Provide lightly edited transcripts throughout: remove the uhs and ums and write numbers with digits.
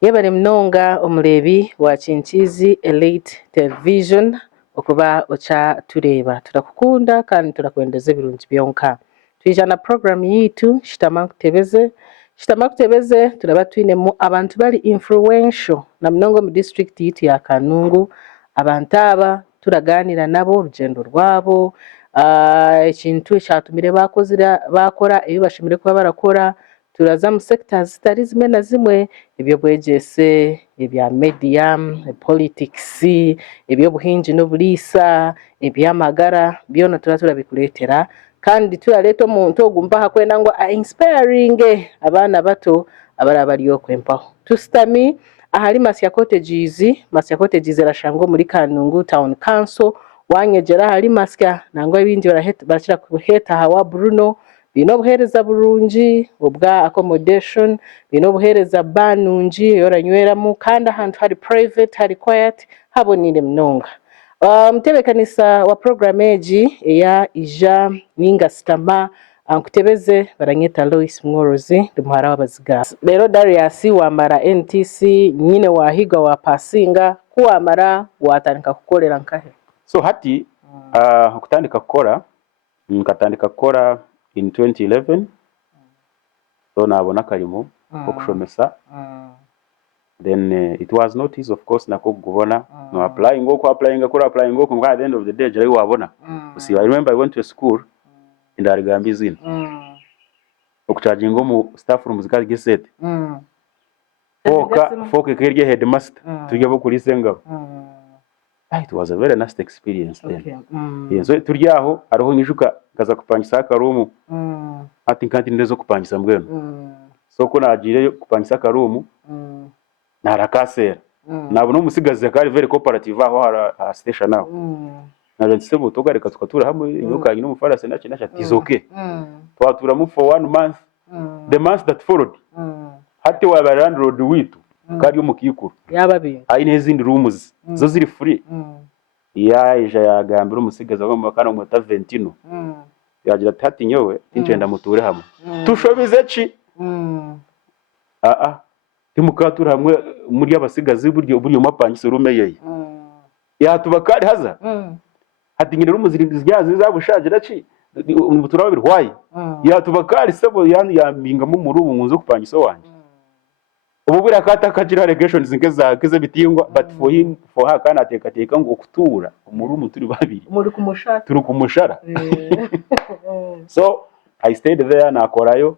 Yebale mnonga omulebi wa Kinkizi Elite Television okuba ocha tureba turakukunda kandi turakwendeze birungi byonka twijana program yitu Shitamakutebeze turaba twinemu abantu bali influential na mnongo mu district yitu ya Kanungu abantu aba turaganira nabo urugendo rwabo ekintu ekyatumire bakora ebi bashimire kuba barakora turaza mu sectors zitari zimwe na zimwe ebyobwegyese ebya media politics ebyobuhingi n'obulisa ebyamagara byona turabikuletera kandi turaleta omuntu ogumba hakwenda ngo inspiring abana bato abari okwempaho tusitami ahali Masya Cottages rashango muri Kanungu Town Council wanyegera ahali Masya nangwa ebindi barashira kuheta hawa Bruno bino obuhereza burungi obwa accommodation bino obuhereza banungi yoranyweramo kandi ahantu hari private hari quiet habonire mnonga mutebekanisa wa program eji eya ija ninga sitama ankutebeze baranyeta Lois Mworozi ndumuhara wabaziga lero Darius wamara NTC nyine wahiga wa passinga kuwamara watandika kukolera nkahe so hati kutandika kukora nkatandika kukora in 2011 so nabona kalimo okushomesa then it was not easy of course nako kugubona no applying ko at the end of the day jari wabona see I remember I went to a school in Darigambizina okuchargingo mu staff room zikazi geset foka kerye headmaster tujye bokurisenga it was a very nice experience then yeah, so turyaho ariho nishuka kaza kupangisa akarumu ati kandi ndezo kupangisa mbweno so ko nagire kupangisa akarumu narakasera nabo no musigaze kari very cooperative aho ha station aho narentsebo togareka tukatura hamwe inyokanyi no mufarase nace tizoke twatura mu for 1 month the month that followed hati wa landlord witu kari umukikuru yababi aine ezindi rooms zo ziri free ija yagambira umusigaza ngo makana mu 20 yagira ati nyowe tincenda muture hamwe tushobize ki timukatura hamwe muri abasigazi buryo mapangise rumeye yatubakari haza hati ngire rumuziri zyazi zabushagira ki turaba birwaye yatubakari sebo yambinga mu rumu ngunzo kupangisa wanje ubu buri akata kagira allegation zinkeze bitingwa but for her kana teka ngo kutura umurumu turi babiri muri kumushara turi kumushara so I stayed there nakorayo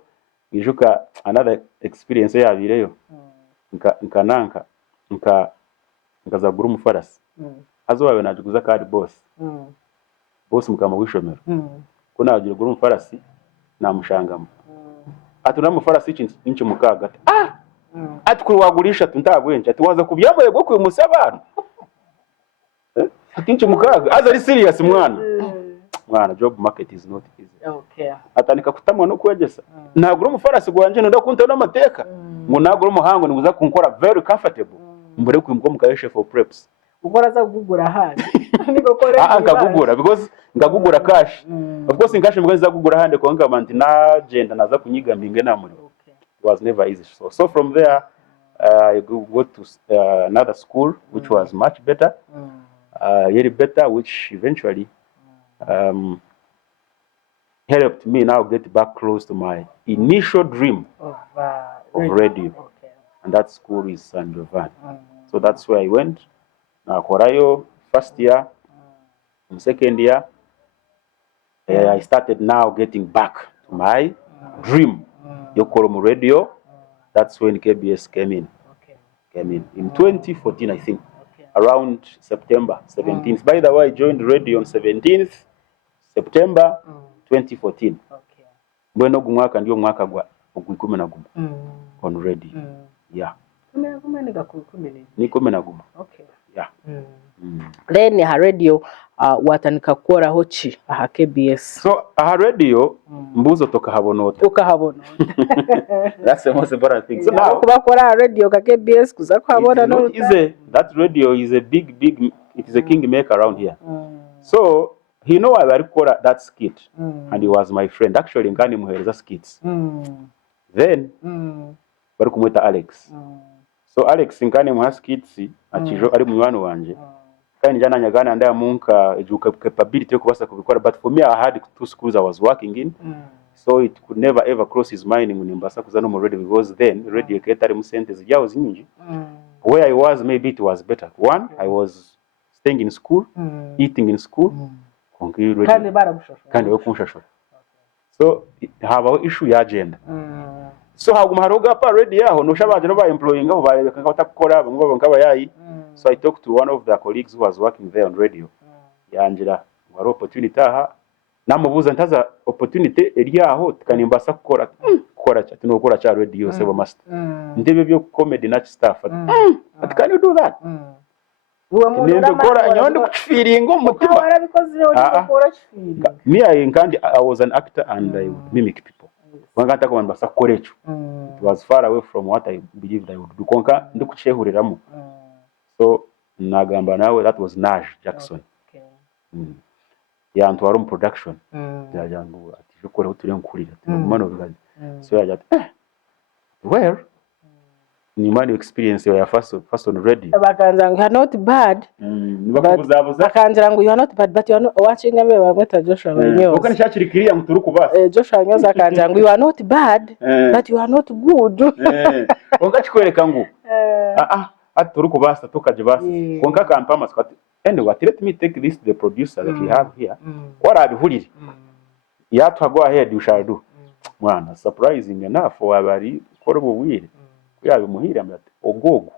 ijuka another experience yabireyo nkananka nkazagura umufarasi azobawe najiguza kadi boss mukama wishomero ko nagira gura umufarasi namushangamo atuna umufarasi inchi mukaga ati kuri wagurisha tuntagwenje ati waza kubyambaye gwo kwimusa abantu ati inchi mukaga aza ari serious mwana job market is not easy okay atanika kutamwa no kwegesa nagura umufarasi gwanje ndo kunta n'amateka ngo nagura umuhango nguza kunkora very comfortable mbere kwimko mukayeshe for preps ukora za kugura handi niko kore ngagugura because ngagugura cash of course cash mbwe za kugura handi ko ngamanti na agenda naza kunyiga mbinge namuri it was never easy so from there I go to another school which was much better very better which eventually helped me now get back close to my initial dream of radio. And that school is San Giovanni. So that's where I went. Now, Korayo, first year, in second year, I started now getting back to my dream. Yokoromu Radio. That's when KBS came in. Came in 2014, I think, around September 17th. By the way, I joined radio on 17th September 2014. Bueno gumwaka ndio mwaka gwa ogwikume na guma on radio. Yeah. Ni kume na guma. Okay. Yeah. Then ha radio watanika kukora hochi aha KBS. So aha radio mbuzo toka habonota. That's the most important thing. So now kubakora radio ka KBS kuza kuhabona no. That radio is a big it is a king maker around here. So he know I record that skit and he was my friend actually ngani muhereza skits then bari kumweta Alex So Alex nkane mu Haskits akijo ari munywani wanje kandi njana nyagana ndaya munka eduka capability yo kubasa kubikora, but for me I had 2 schools I was working in. So it could never ever cross his mind ngo nimbasa kuzana mu radio, because then radio eketari mu sente zijyaho zinyinji. Where I was, maybe it was better. One, I was staying in school, eating in school, kandi baragushosha kandi bakunshashora. So habaho issue ya agenda. So haguma haroga pa radio yaho no shabaje no ba employing abo barebeka batakora bamwe bakaba yayi. So I talked to one of the colleagues who was working there on radio. Yanjira wari opportunity aha namubuza ntaza opportunity eri yaho tukanimbasa gukora cyane no gukora cha radio sebo master. Ndebe byo comedy na staff. But can you do that? Ninde gukora nyondo kufiringa umutima warabikoze rero gukora kifiri. Me I was an actor and I would mimic people. Wangata ko basa korecho. It was far away from what I believed I would do. Konka ndikuchehuriramo. So nagamba nawe that was Nash Jackson. Okay. Ya ntwara mu production. Yajangu ati jukore uturi nkurira. Mano bigaje. So yajata where ni mani experience ya first on radio. Bakanza you are not bad. Bakanza you are not bad, but you are not watching me bamweta Joshua Nyoza. Ukani cyakirikiriya muturu kubasa. Joshua Nyoza akanza you are not bad, but you are not good. Ongachikwereka ngo aturu kubasa tukaje basa. Konka kampama skati. Anyway, let me take this to the producer that we have here. What are bihurire? Ya to go ahead you shall do. Mwana surprising enough for abari kora buwire. Yabe muhira mbate ogogo.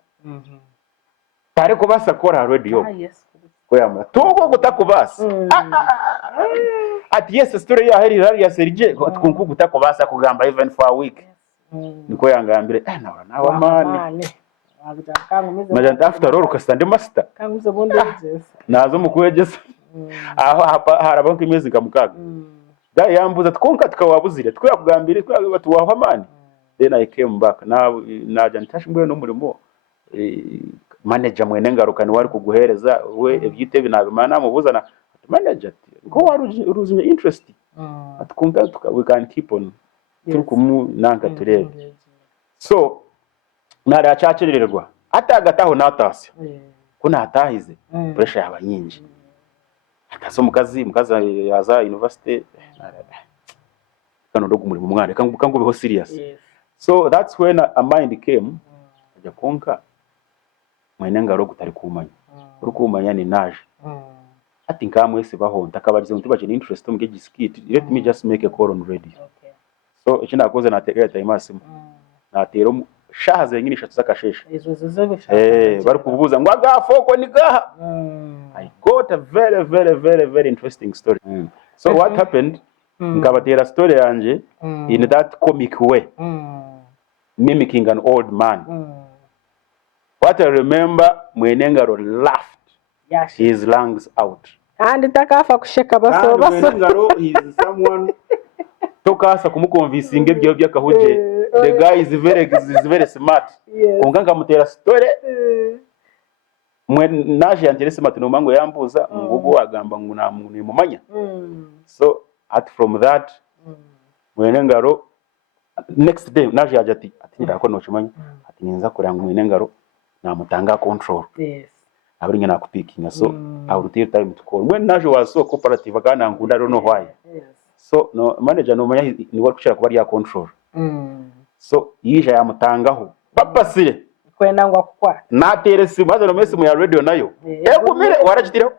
Tare ko basa kora radio. Yes. Ko yamra. Togo gutakubasa. At yes story ya heri ya Serge kunku gutakubasa kugamba even for a week. Niko yangambire nawa mani. Majanta after all ukasande master. Kanguze bonde jese. Nazo mukwegesa. Aho harabanka imezi kamukaga. Da yambuza tkonka tukawabuzire twakugambire twatuwaho amani. Then I came back. Naja ntashimwe no murimo manager mwene ngarukani wari kuguhereza we ebyite binabimana mubuzana manager ngo wari uruzinye interest atkunga we can keep on turukumu nanka turebe. So nari acacerererwa atagataho natasi kuna atahize pressure yaba nyinji akaso mukazi yaza university kano ndo kumuri mumwana kangu beho serious. So that's when a mind came aja konka mwene ngaro gutari kumanya urukumanya ni naje ati nkamwese bahonta akabarize mutuba cyane interest mu giskit, let me just make a call on radio. So ikina koze nategera time asimu natero shahaze nyine shatu zakashesha bari kubuza ngo agafoko ni gaha. I got a very interesting story. So what happened nkabatera story yanje in that comic way, mimicking an old man. What I remember, Mwenengaro laughed his lungs out. And takafa kusheka baso. Mwenengaro is someone tokasa kumukonvincing ebyo byakahuje. The guy is very smart. Onganga mutera story. Naje yanterese matino mango yambuza ngugo agamba nguna mumanya. So from that Mwenengaro next day naje ajati ati ndako no chimanya ati ninza kuranga Mwenengaro namutanga control. Yes. Abringa na kupikinga. So I would take time to call. When Najo was so cooperative kana ngunda, I don't know why. Yes. So no manager no manya ni wari kushaka kuba ya control. So yija yamutangaho babasire kwenda ngwa kukwa naterese maze no mesi mu ya radio nayo kumire waragitiraho.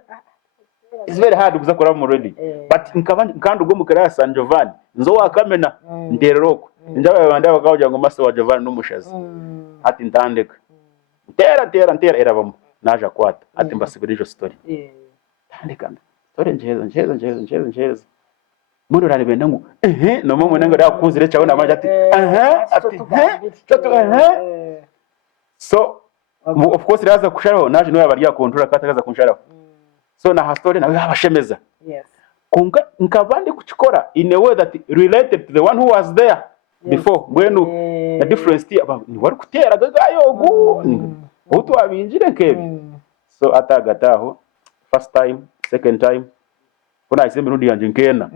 It's very hard kuza kora mu radio. But nkandi ubwo mukara San Giovanni nzo wakamena ndereroko njaba bandi abagaho ngo master wa Giovanni n'umushazi ati ndandeka ntera erabamo naje kwata ati mbasibira ijo story ndandeka story njeza muno rani benda ngo no mu nengo yakuzire cyawe namaje ati so of course raza kusharaho naje no yaba control katakaza kunsharaho. So na story nawe abashemeza. Yes. Kunga nkabandi kuchikora in a way that related to the one who was there before. Mwenu the difference ni wari kutera gagayogo utu abinjire kebe. So atagataho first time second time kuna iseme rundi yanje nkena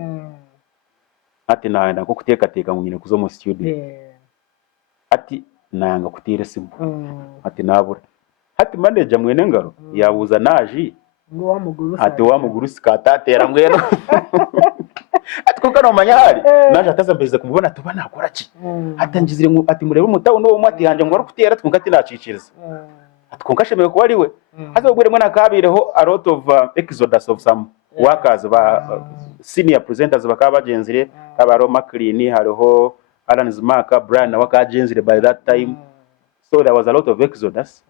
ati naenda ko kuteka teka nyine kuzo mu studio ati nanga kutira simu ati nabura hati manager mwene ngaro yabuza naji ati wa muguru sikatatera ngweno ati kuko no manyari naje atazambeze kumubona tuba nakora ki atangizire ati murebe umutawo no mwati hanje ngwara kutera twunga ati naciciriza ati konka shemeye ko wariwe hazo gure mwana kabireho a lot of exodus of some workers ba senior presenters bakaba bagenzire kabaro Maclean hariho Alan Zmaka Brian wakagenzire by that time so there was a lot of exodus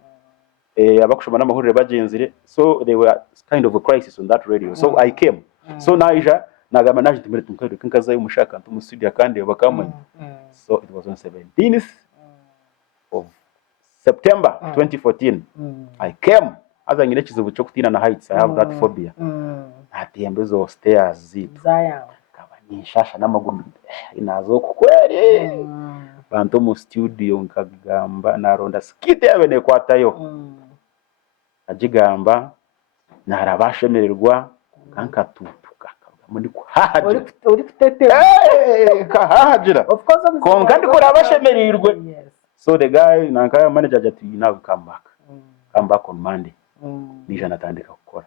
abakushoma n'amahurire bagenzire so they were kind of a crisis on that radio so I came so naija nagama naje tumere tumkari kinkaza y'umushaka ntumu studio kandi bakamanya so it was on 17th of September 2014 I came as ngine kizibu cyo kutina na heights I have that phobia atembezo stairs zitu kabani shasha n'amaguru inazo kukweli bantu mu studio nkagamba naronda skite yabene kwatayo ajigamba narabashemererwa kankatutuka muri kuhaje uri kutete kahajira of course konka ndiko rabashemerirwe so the guy nankaya manager ati now come back on Monday nije natandika gukora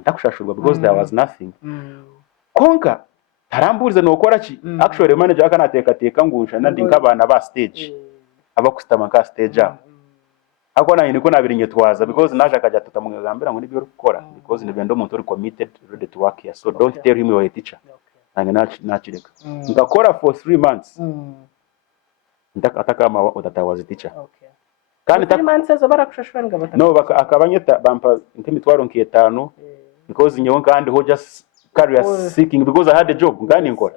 ndakushashurwa because there was nothing konka taramburiza nokora ki actually manager akanateka ngusha nandi nk'abana ba stage abakustama ka stage akona niko nabirinye twaza because naje akaja tutamugambira ngo nibyo gukora because nibendo umuntu uri committed ready to work here so don't tell him you are a teacher nange nachireka ngakora for 3 months ndakataka ama utatawaza teacher kandi 3 months ezo barakushashura ngabata no akabanyeta bampa nkimitwaro nk'etano because nyewe kandi ho just career seeking because I had a job ngani nkora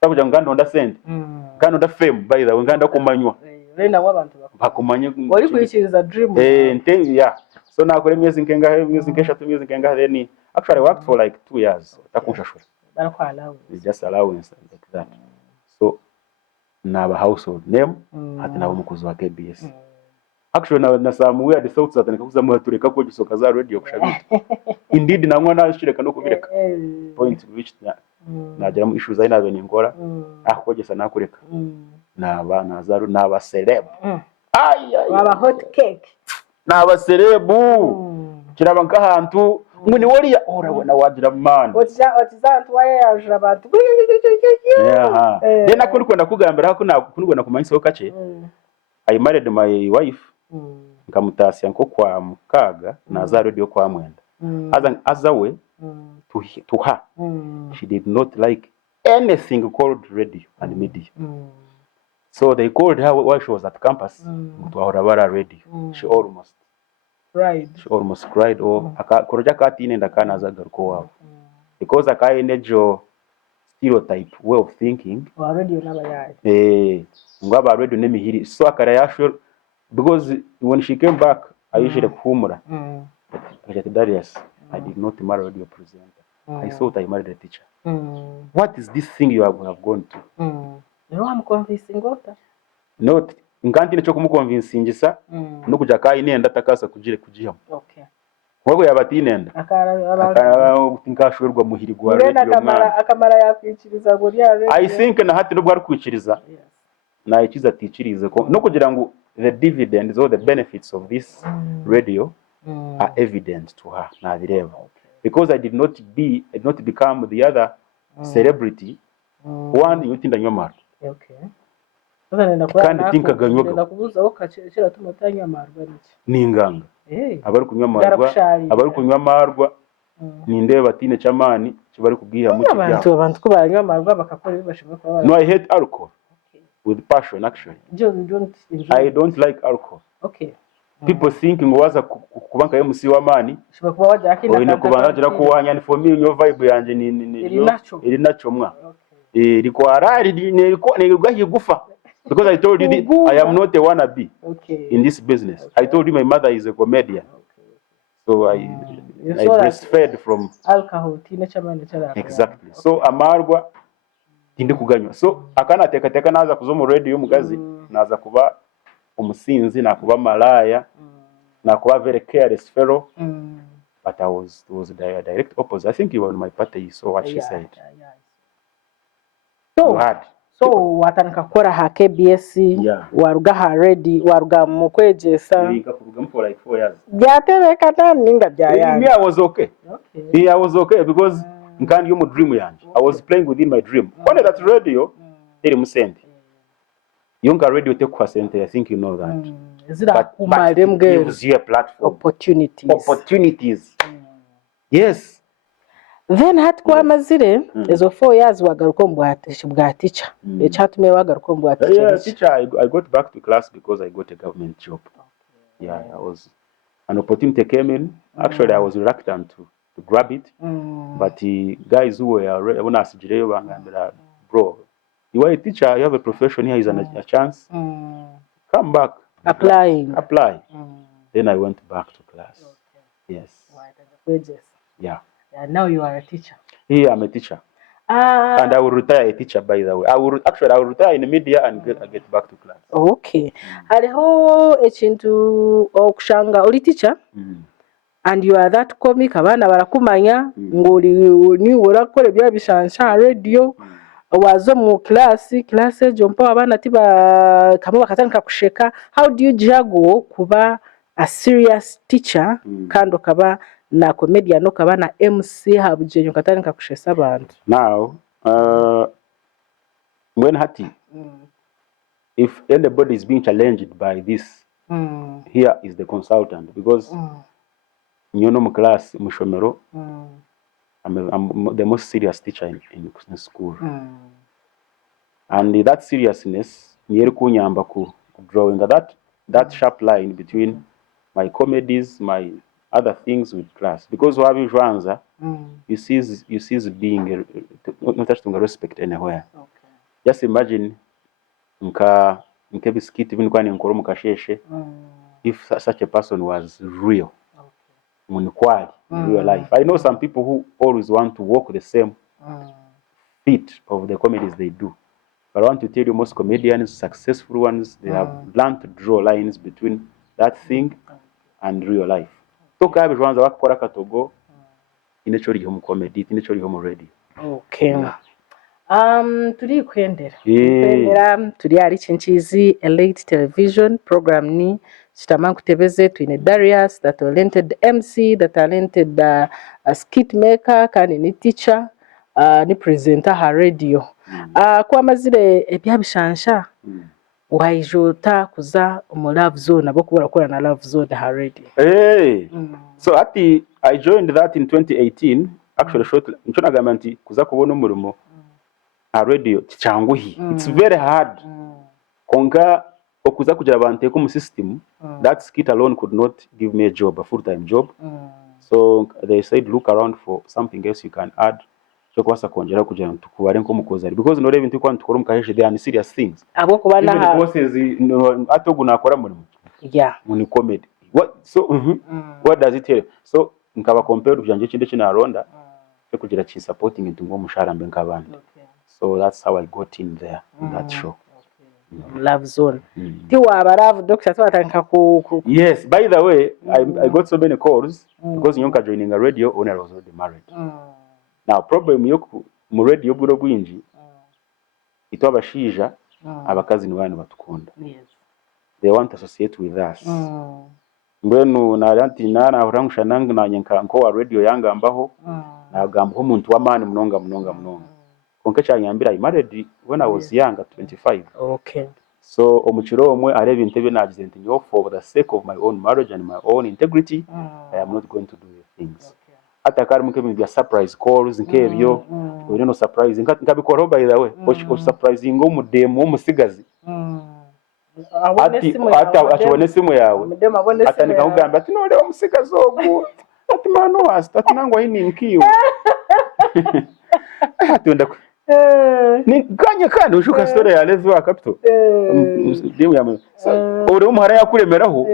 takuja ngando ndasend ngando nda fame by the way nganda kumanywa rena wabantu bakumanye wari kwikiriza dream nte yeah so nakore myezi nkeshatu myezi nkenga then actually worked for like 2 years takunshashura barakwa allowance just allowance like that so naba household name ati nabo mukuzi wa KBS actually na some weird thoughts that nikakuza muhatureka ko gisoka za radio kushabita indeed namwe nashireka no kubireka point which najya mu issues ayina bene ngora akogesa nakureka naba nazaru naba celeb waba hot cake naba celebu kiraba nkahantu nguni woriya urabona wagira man otizantu wayaje abantu then akuri kwenda kugambira hako nakunigona kumanyisa kace I married my wife nkamutasiya nko kwa mukaga naza radio kwa mwenda azawe to her she did not like anything called radio and media so they called her while she was at campus mutwahora bara radio she almost cried or akoroja katine ndakana azagaruko wabo because akayenejo stereotype way of thinking wa radio nabayaye ngaba radio nemihiri so akara yasho because when she came back I usually kuhumura Darius I did not marry a radio presenter I thought I married a teacher what is this thing you have gone to no am convincing ota not ngantine cyo kumukonvinsingisa no kuja kai nenda takasa kujire kujihamo okay wowe yabati nenda akara nkashurwa muhirigwa radio akamara yakwikiriza ngo ya radio I think na hati no bwari kwikiriza na ikiza ticirize ko no kugira ngo the dividends or the benefits of this radio are evident to her na bireba because I did not become the other celebrity one yutinda nyomara okay nenda kwa kandi tinkaganywaga ndakubuza ukacira tumatanya amarwa niki ninganga abari kunywa amarwa ninde batine chamani kibari kubwira mu kijya abantu kubanywa amarwa bakakora bibashimwe kwa no I hate alcohol with passion actually I don't like alcohol okay people thinking waza kubanka MC wa mani shiba kuba wajya akina no kubanagira kuwanya ni for me nyo vibe yanje ni iri nacho mwa liko arari ni gahi gufa because I told you I am not a wannabe in this business I told you my mother is a comedian so I breastfed from alcohol tina chamani chala exactly so amarwa tindi kuganywa so akana teka naza kuzomo radio mugazi naza kuba umusinzi nakuba malaya nakuba very careless fellow but I was the direct opposite I think you were on my party so what she said So watandika kukora ha KBS, waruga ha ready, waruga mu kwegesa. Nkakuruga for like 4 years. Byatebeka ninga byaya. Me, I was okay. I was okay because nkandi yo mu dream yanje. I was playing within my dream. Only that radio iri musente. Yonga radio te kwa center, I think you know that. But it gives you a platform. Opportunities. Yes. Then hat kwa mazire ezo 4 years wagaruka bwa teacher. Echatume wagaruka bwa teacher. Yeah, teacher, I got back to class because I got a government job. Yeah, I was an opportunity came in. Actually, I was reluctant to grab it. But guys who were when I was bro, you are a teacher, you have a profession here, is a chance. Come back. Apply. Then I went back to class. Yes. Yeah. Now you are a teacher. Yeah, I'm a teacher. And I will retire a teacher, by the way. I will retire in the media and get back to class. Okay. Hariho ekintu okushanga uri teacher and you are that comic abana barakumanya ngori ni urakore bya bishansha radio wazo mu class jompo abana tiba kama bakatanga kusheka. How do you juggle kuba a serious teacher kandi ukaba na comedian ukaba na MC habujenyo katanga kushesa abantu? Now when hati if anybody is being challenged by this, here is the consultant, because you know, my class mushomero, I'm the most serious teacher in school. And that seriousness niye kunyamba ku drawing that sharp line between my comedies, my other things with class, because wabi jwanza you see being not to respect anywhere. Just imagine nka biskiti bini kwani nkoro mukasheshe if such a person was real in real life. I know some people who always want to walk the same feet of the comedies they do, but I want to tell you, most comedians, successful ones, they have learned to draw lines between that thing and real life. Toka abijwanza wakora katogo inechori homo comedy, inechori homo radio. Okay. Turi kwendera turi ari chinchizi Elite Television program ni chitama kutebeze twine Darius, the talented MC, the talented skit maker kandi ni teacher, ni presenter ha radio. Kwa mazire ebyabishansha wajota kuza mu Love Zone abo kubura kora na Love Zone ha radio. So I joined that in 2018. Actually shortly nchona gamanti kuza kubona umurimo a radio changuhi. It's very hard konga okuza kugira abantu ku system. That skit alone could not give me a job, a full-time job. So they said look around for something else you can add. So kwasa kongera kugira tukubare nko mukozari, because no even tukwa ntukora mukaheshe they are serious things. Abo kubana ha bosses atoguna akora murimo. Yeah. Muni comedy. What does it tell? So nkaba compare byanje kinde kinaronda kugira chi supporting into ngo mushara mbe nkabandi. So that's how I got in there in that show. Love Zone. Tiwa baravu doctor twatanka ku. Yes, by the way, I got so many calls because Nyonka joining a radio when I was already married. Now problem yoku mu radio buro bwinji ito abashija abakazi ni bana batukunda. Yes. They want to associate with us. Mbwenu naranti nana urangusha nangu na nyenka nko wa radio yanga ambaho na gambo umuntu wa mani mnonga. Konkecha nyambira I married when I was young at 25. Okay. So omuchiro omwe arebe intebe nagize nti nyo for the sake of my own marriage and my own integrity, I am not going to do the things. Ata kari muke bya surprise calls nkebyo, we no surprise nkabikora by the way, o surprising omudemo omusigazi. Ata achibone simu yawe. Ata nikagamba ati no le omusigazi ogu. Ati mano wasta ati nangwa hini nkiyo. Atunda ni kanya kandi ushuka story ya Levi wa Capital. Demu ya ore umuhara yakuremeraho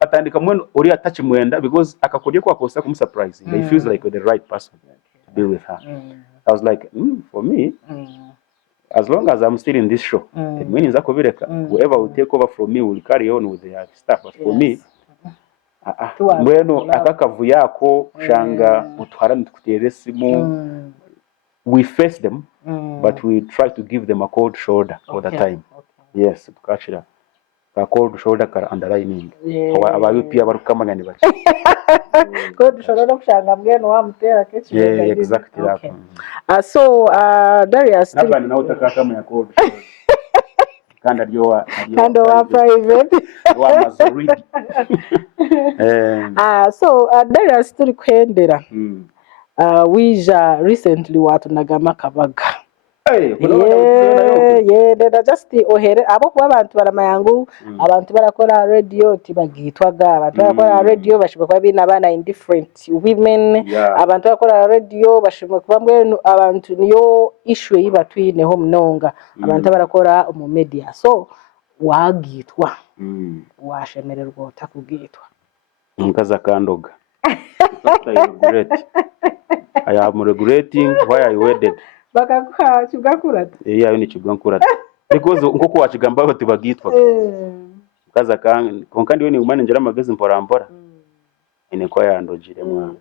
atandika mwe uri attach mwenda because akakodye kwa kosa kum surprise. He feels like the right person to deal with her. I was like, for me, as long as I'm still in this show, it means whoever will take over from me will carry on with their stuff. But for me, mweno akakavu yako shanga utwara ntukuteresimu, we face them but we try to give them a cold shoulder all the time. Yes, tukashira a cold shoulder kara underlining abayo pia barukamanya ni baki cold shoulder no kushanga mbwenu wa mutera kechi. Yeah, exactly. Okay. So Darius nabana nawe utakaka mu cold shoulder kando wa private wa mazuridi. So Darius turi kwendera wija recently watunagama Kabaga. Yeah, just ohere abo kuba abantu baramayangu abantu barakora radio tibagitwaga abantu barakora radio bashobora kuba bina abana indifferent women abantu barakora radio bashobora kuba mbwenu abantu niyo issue yibatwineho mnonga abantu barakora mu media so wagitwa washemererwa utakugitwa mukaza kandoga. I am regretting why I wedded. Bakakuha chugakurata. Yeah, ni chugakurata. Because nkoko wachigamba bati bagitwa. Kaza kandi we ni manager amagezi mpora. Ine kwa yandogire mwa.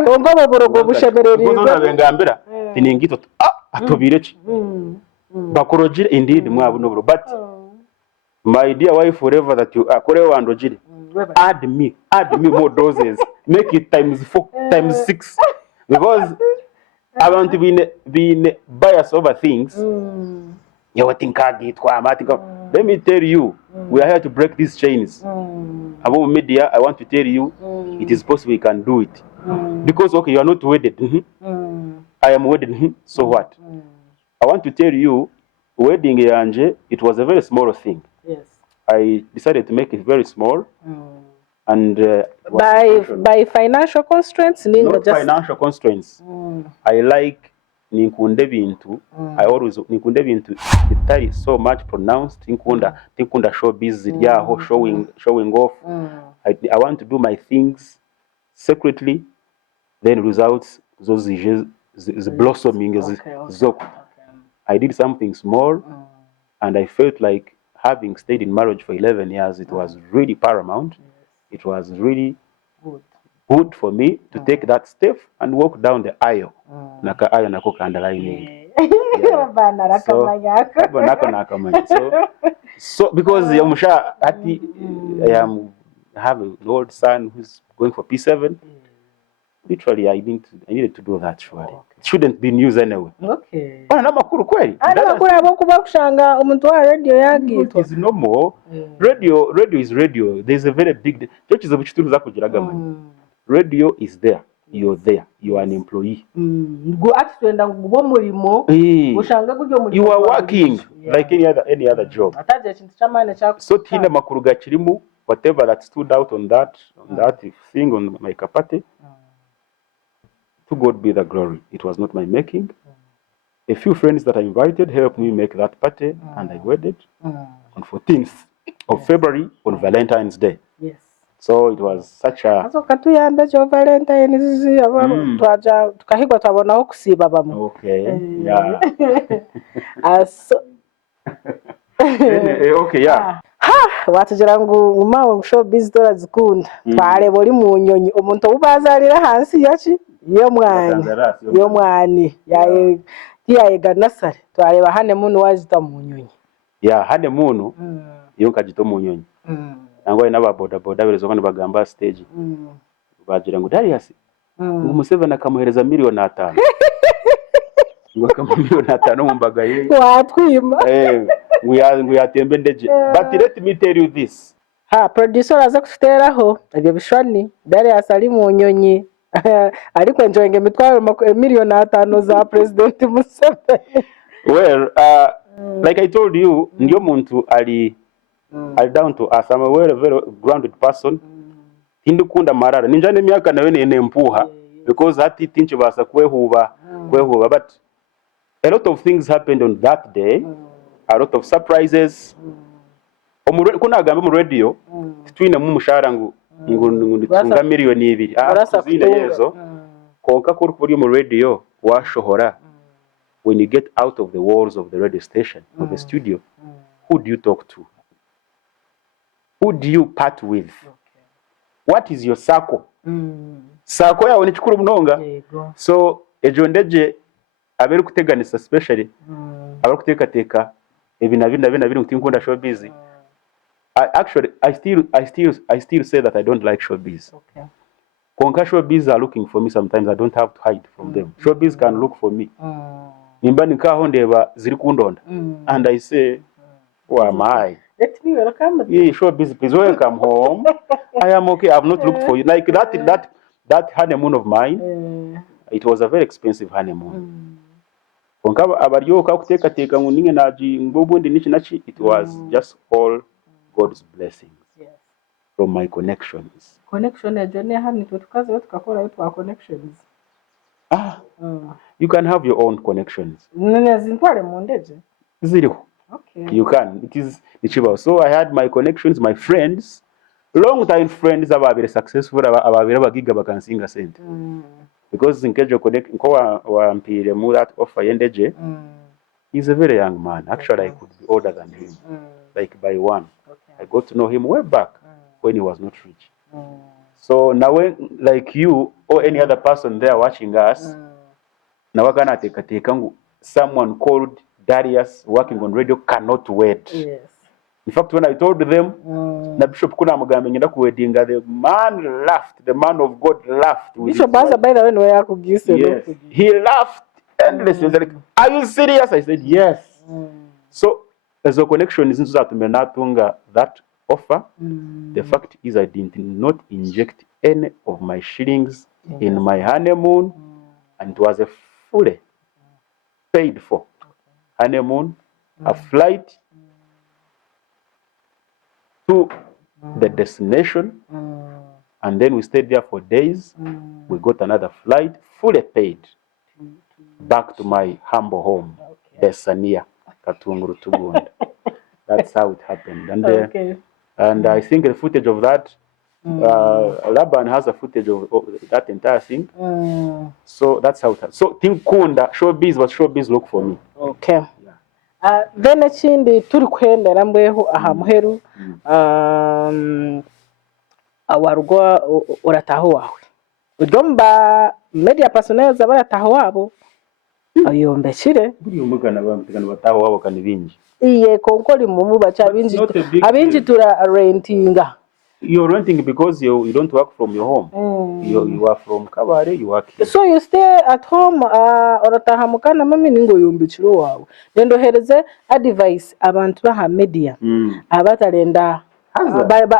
Ngoma borogo bushemereri. Kuzo nabengambira tiningito atobireki. Bakorogire indeed mwabo no but my dear wife forever that you akore wandogire. Add me more doses. Make it times 4 times 6 because abantu bine bias over things. You think let me tell you, we are here to break these chains. About media, I want to tell you, it is possible we can do it. Because okay, you are not wedded. I am wedded. So what? I want to tell you, wedding yanje, it was a very small thing. Yes. I decided to make it very small. And by financial constraints, not just financial constraints. I like ninkunde bintu. I always ninkunde bintu itari so much pronounced. Tinkunda show busy yaho showing off. I want to do my things secretly. Then results those the blossoming zoko. I did something small, and I felt like having stayed in marriage for 11 years, it was really paramount. It was really good for me to take that step and walk down the aisle. Naka aisle nako underlining. So because yamusha ati I have an old son who's going for P7. Literally, I needed to do that. Surely, it shouldn't be news anyway. Okay. Namakuru kweli. Namakuru abo kuba kushanga umuntu wa radio yagitwa. It is normal. Radio is radio. There's a very big. Church is a bichituru za kugiraga mani. Radio is there. You're there. You are an employee. Go atwenda ngubo murimo. Ushanga kujyo murimo. You are working like any other job. Ataje kintu chamane chako. So tina makuru gachirimu, whatever that stood out on that thing on my kapate. To God be the glory. It was not my making. A few friends that I invited helped me make that party, and I wedded on 14th of February on Valentine's Day. Yes. So it was such a. So katuyamba cho Valentine's twaja tukahigwa twabonaho kusiba bamwe. Okay. Yeah. Okay, yeah. Watugira ngo umawe showbiz dora zikunda twareba uri mu nyonyi umuntu ubazarira hansi yaci iyo mwani yayega nasare twareba hane muntu wazita mu nyonyi hane muntu iyo kajito mu nyonyi nangwa n'aba boda berezo kandi bagamba stage bagira ngo Darius ngo Museveni akamuhereza miliyoni 5 ngo akamiliyoni 5 mu mbaga ye watwima we atembe ndeje but let me tell you this producer aza kufiteraho ibyo bishwani Darius ari mu nyonyi ariko njonge mitwaro miliyoni 5 za president Museveni. Well like I told you ndiyo muntu ali down to us. I'm a very grounded person. Tindukunda marara ninjane myaka nawe nene mpuha because hati tinche basa kwehuba but a lot of things happened on that day. A lot of surprises. Kuna gambe mu radio twine mu mushara ngo tunga miliyoni 2 zine yezo konka kuri kuri mu radio washohora. When you get out of the walls of the radio station or the studio, who do you talk to? Who do you part with? What is your circle? Circle yawe ni chukuru mnonga. So ejo ndeje abere kuteganisa especially abari kutekateka ebinabiri nkunda showbiz. I still say that I don't like showbiz. Okay. Konka showbiz are looking for me sometimes. I don't have to hide from them. Showbiz can look for me. Nimba nikaho ndeba ziri kundonda. And I say, who am I? Let me welcome. Yeah, showbiz, please welcome home. I am okay. I've not looked for you. Like that honeymoon of mine. It was a very expensive honeymoon. Konka abaryoka kutekateka nguninge naji ngobundi nichi it was just all God's blessings. Yes. From my connections. Connection ya jone hani tukaze tukakora wetu wa connections. You can have your own connections. Nene zintwale mondeje? Zero. Okay. You can. It is nichiba. So I had my connections, my friends, long time friends ababire successful ababire bagiga bakansinga sente. Because Nkejo connect wa mpire mu that offer yendeje. He's a very young man. Actually, I could be older than him, like by one. Okay. I got to know him way back when he was not rich. So now, when, like you or any other person there watching us, now we're gonna take someone called Darius working on radio cannot wait. Yes. In fact, when I told them, na Bishop kuna mugambe ngenda ku wedding, the man laughed. The man of God laughed. Bishop Baza, by the way, no ya kugise. Yes. He laughed endlessly. He was like, "Are you serious?" I said, "Yes." So, as a connection is into that menatunga that offer. The fact is, I did not inject any of my shillings in my honeymoon, and it was a fully paid for honeymoon, a flight to the destination, and then we stayed there for days. We got another flight, fully paid, back to my humble home, Besania, Katunguru Tugunda. That's how it happened. And and I think the footage of that, Laban has a footage of that entire thing. So that's how it happened. So think Kunda, showbiz, but showbiz look for me. Okay. Then ekindi turi kwendera mbweho aha muheru awarugwa urataho wawe udomba media personnel barataho wabo ayombekire buri umugana bamtigana bataho wabo kandi bingi iye konkoli mumu bacha abinji tura rentinga. You're renting because you don't work from your home. You are from Kabare, you work here. So you stay at home orataha mukana mami ningo yombekiro wawe nendo hereze advice abantu baha media abatalenda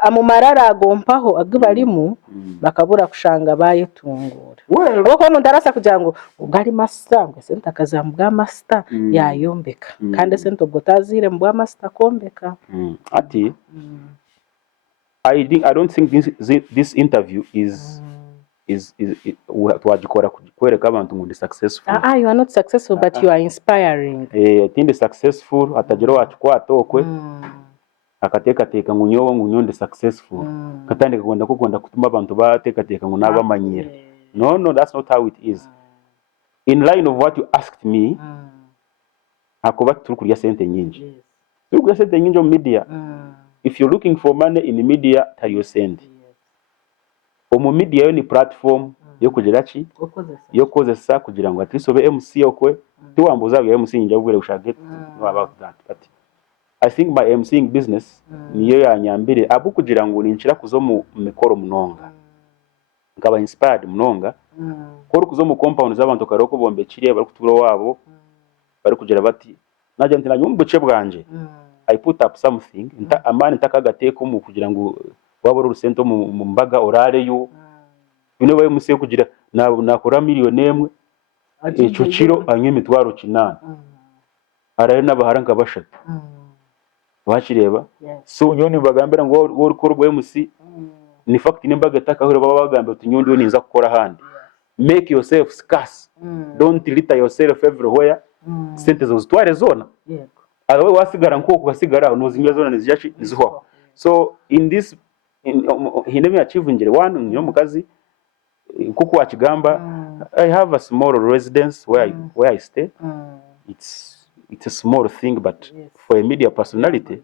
amumarara agompaho agibalimu bakabura kushanga bayetungura boko umuntu arasa kugira ngo ubwari master ngo sente akazambwa master yayombeka kandi sente ubwo tazire mbwa master kombeka ati I don't think this interview is wajikora kwereka abantu ngo ndi successful. You are not successful but you are inspiring. I think the successful atajero wachukwa atokwe akatekateka ngunyo ndi successful katandika kwenda kutuma abantu batekateka ngo nabamanyira. No, that's not how it is. In line of what you asked me, hakuba turi kurya sente nyinji. Turi kurya sente nyinji mu media. If you're looking for money in the media, tayo sente. Omu media yo ni platform yo kugira ki? Yo kozesa kugira ngo atisobe MC okwe. Tiwambuza ya MC njya gure ushage know about that. But I think my MCing business niyo yanyambire abu kugira ngo ninshira kuzo mu mikoro munonga. Nkaba inspired munonga. Koro kuzo mu compound z'abantu karoko bombe kiriye bari kuturo wabo. Bari kugira bati najya ntina nyumbuce bwanje. I put up something amani ntakagateko mu kugira ngo waboro urusento mu mbaga orare yo bino baye musiye kugira nakora miliyoni emwe eco kiro anye mitwaro kinana araye nabaharanka bashatu bakireba so nyoni bagambira ngo wo rukorwa MC ni fact nimbaga takahura baba bagambira uti yo ninza gukora handi make yourself scarce don't litter yourself everywhere sente zo zitware zona awe wasigara nko kugasigara unozinyo zona niziyachi niziho. So in this hineme achieve ngire one nyo mukazi kuko wakigamba I have a small residence where I stay. It's a small thing but for a media personality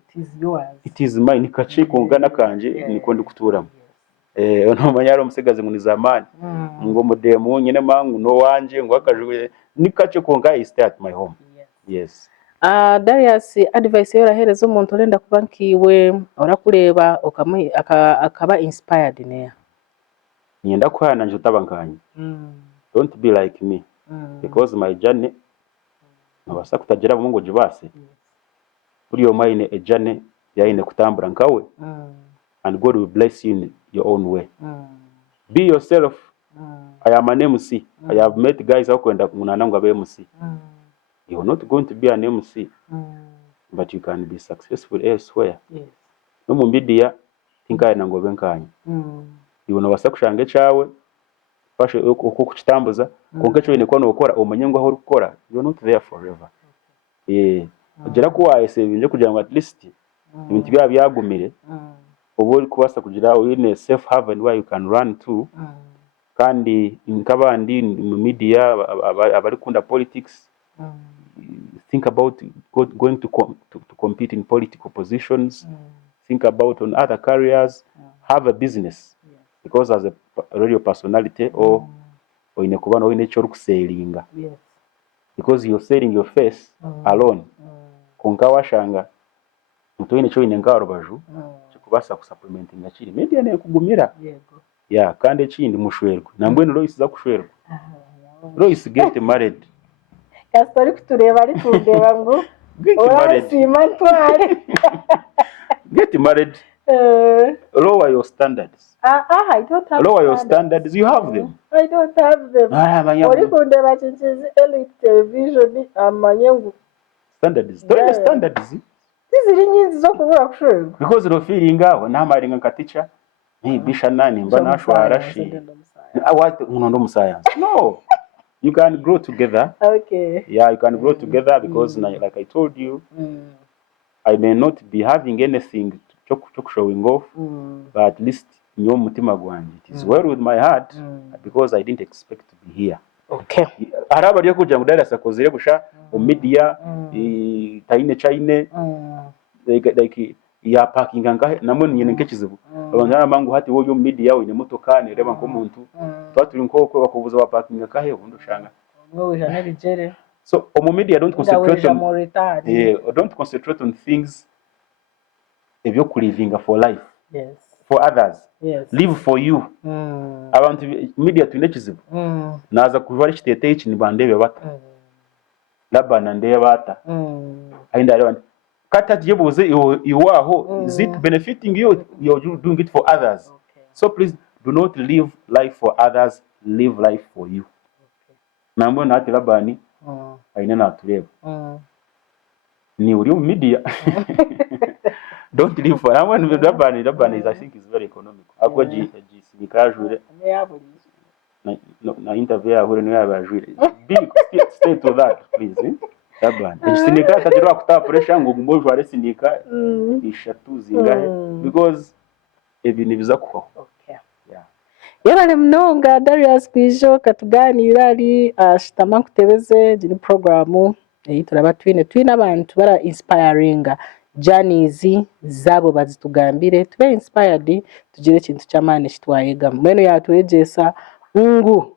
it is mine kachi kungana kanje niko ndi kuturamo ono manyaro musigaze ngo nizamani ngo mudemu nyine mangu no wanje ngo akajwe nikache konga I stay at my home. Yes. Darius, advice yora hereza umuntu urenda kuba nkiwe urakureba akaba inspired neya nyenda kwana nje utabankanye. Don't be like me because my journey nabasa kutagira mungu jibase uri yo mine a journey yaine kutambura nkawe and God will bless you in your own way. Be yourself. I am an MC. I have met guys who kwenda munanangu abe MC. You're not going to be an MC, but you can be successful elsewhere. Yes. No mu media tinkaye nango benkanye. Ibona basakushange cawe fashe uko kukitambuza konke cyo ine kono ukora umenye ngo aho ukora. You're not there forever. Ugera ko wahise binje kugira ngo at least ibintu bya byagumire ubu kubasa kugira une safe haven where you can run to. Kandi nkabandi mu media abari kunda politics think about going to compete in political positions. Think about on other careers. Have a business because as a radio personality or ine kubana ine cyo rukuselinga because you're selling your face alone konka washanga muto ine cyo ine ngaro baju kubasa kusupplementing akiri media ne kugumira kandi ekindi mushwerwa nambwe no Lois za kushwerwa Lois get married Kastori kutureba ari kundeba ngo orasima ntware get married. Lower your standards. I don't have lower your standards. You have them. I don't have them. Ori kundeba chinchizi Elite Television amanyengu standards. Don't standards. Ziri nyinzi zo kubura kushwerwa because no feeling aho namaringa nkaticha bisha nani mba nashwara shi what unondo mu science. No. You can grow together. Okay. Yeah, you can grow together because like I told you, I may not be having anything to showing off, but at least nyo mutima gwanje it is well with my heart because I didn't expect to be here. Okay. Araba ryo kugira ngo darasa kozire busha o media taine chaine like ya parking ngahe namwe nyine nkekizibu abanyana mangu hati wo yo media we nemotokane reba nko muntu twaturi nkoko bakubuza wa parking ngahe ubundi ushanga wowe jana bijere so omo media don't concentrate on things ebyo kulivinga for life. Yes. For others. Yes. Live for you. Abantu media tunekizibu naza kujwara kitete iki nibandebe bata labana ndebe bata ainda reba kata jebuze iwaho is it benefiting you? You're doing it for others. Okay. So please do not live life for others, live life for you. Nambo na ati labani aina na tureba ni uri mu media don't live for someone. Labani is I think is very economical akwaji sikajure na interview ahure no yabajure big stay to that please. Sinika tajiro akuta pressure ngo gumbojo are sinika ishatu zingahe because ebintu biza kuho. Okay. Yeah. Yabale mnonga Darius Kwijo katuganira ari Shitama Nkutebeze ni program turaba twine abantu bara inspiring journeys zabo bazitugambire tube inspired tugire ikintu cyamane kitwayega mwene yatwegesa ungu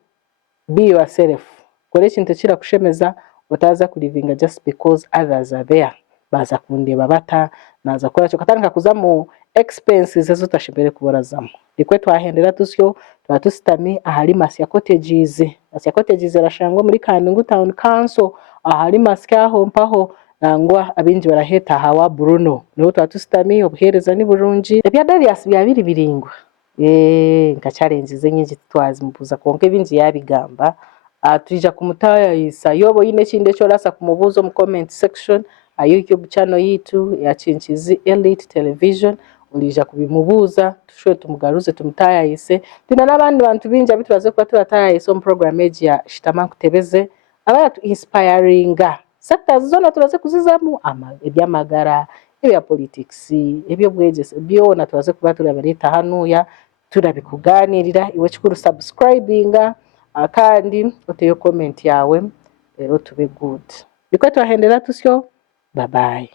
be yourself kore ikintu kira kushemeza utaza kulivinga just because others are there baza kundeba bata naza kora cyo katanga kuza mu expenses zo tashibere kuborazamo ikwe twahendera tusyo twatusitami ahari Masya cottages. Masya cottages arashangwa muri Kanungu Town Council ahari Masya aho mpaho nangwa abinji baraheta hawa Bruno no twatusitami obuhereza ni burungi ebya Darius byabiri biringwa nka challenges nyingi twazi mubuza konke binji yabigamba atija kumutaya isa yobo yine kinde cyo rasa kumubuzo mu comment section YouTube channel yitu ya Chinchizi Elite Television ulija kubimubuza tushwe tumugaruze tumutaya ise tuna nabandi bantu binja bitwaze kwa turataya iso program ya Shitama Nkutebeze abatu inspiringa sectors zona tubaze kuzizamu ebyamagara ebya politics ebyo bwegese byona tubaze kuba turabarita hanuya turabikuganirira iwe chikuru subscribinga kandi uteyo comment yawe rero tube good biko twahendera tusyo bye bye.